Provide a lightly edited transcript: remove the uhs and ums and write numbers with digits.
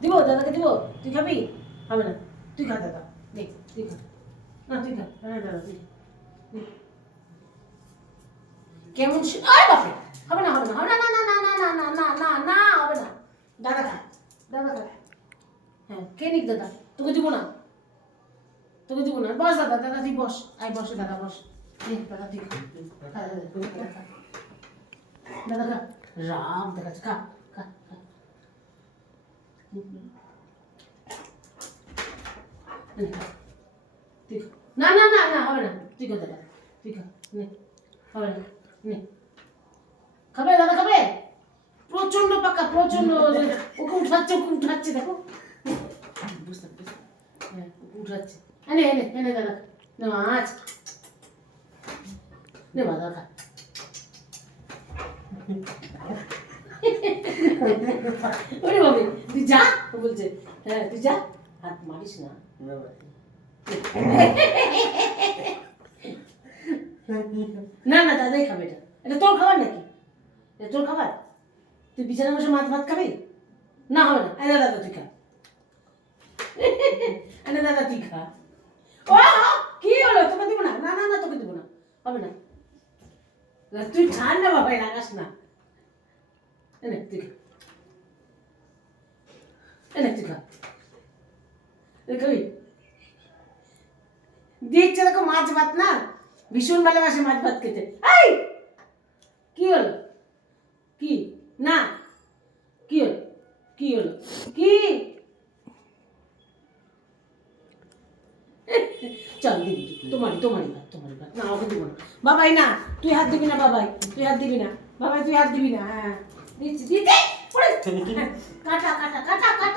দিব দাদাকে দিব, তুই খাবি? হবে না, তুই খা দাদা, দেখ তুই খা, না তুই খা, না দাদা তুই কেমন আরে বাপরে, হবে না হবে না হবে না, না না না না না না না না না হবে না, দাদা খা, দাদা খা, হ্যাঁ কে নিক দাদা, তোকে দিব না, তোকে দিব না, বস দাদা, দাদা তুই বস, আয় বসে দাদা বস, দাদা তুই খা, দাদা খা, রাম দেখাচ্ছে, খা খা খা, তুই খা, না না না না হবে না, তুই খা দাদা, তুই খা, নে হবে না, নে খাবে দাদা খাবে, প্রচন্ড পাকা, প্রচন্ড, ওকে উঠাচ্ছে দেখো, বুঝতে বুঝতে, হ্যাঁ ওকে উঠাচ্ছে, এনে এনে এনে দাদা, না মাছ, নে দাদা খা, ওরে বাবা তুই যা, ও বলছে হ্যাঁ তুই যা, হাত মারিস না, না না দাদাই খাবে, এটা এটা তোর খাবার নাকি, এটা তোর খাবার, তুই বিছানা বসে মাছ ভাত খাবি, না হবে না, এনে দাদা তুই খা, এনে দাদা তুই খা, ও কি হলো, তোকে দিব না, না না না তোকে দিব না, হবে না, তুই ছাড় না বাবা, রাগাস না, এনে তুই খা, এনে তুই খা, খাবি, দেখছে দেখো মাছ ভাত না, ভীষণ ভালোবাসে মাছ ভাত খেতে, এই কি হলো, কি না কি হলো, কি হলো কি, চল দিবি, তোমারই তোমারই ভাত, তোমারই ভাত, না ওকে দিব না, বাবাই না, তুই হাত দিবি না বাবাই, তুই হাত দিবি না বাবাই, তুই হাত দিবি না, হ্যাঁ দিচ্ছি দিতে, কাটা কাটা কাটা কাটা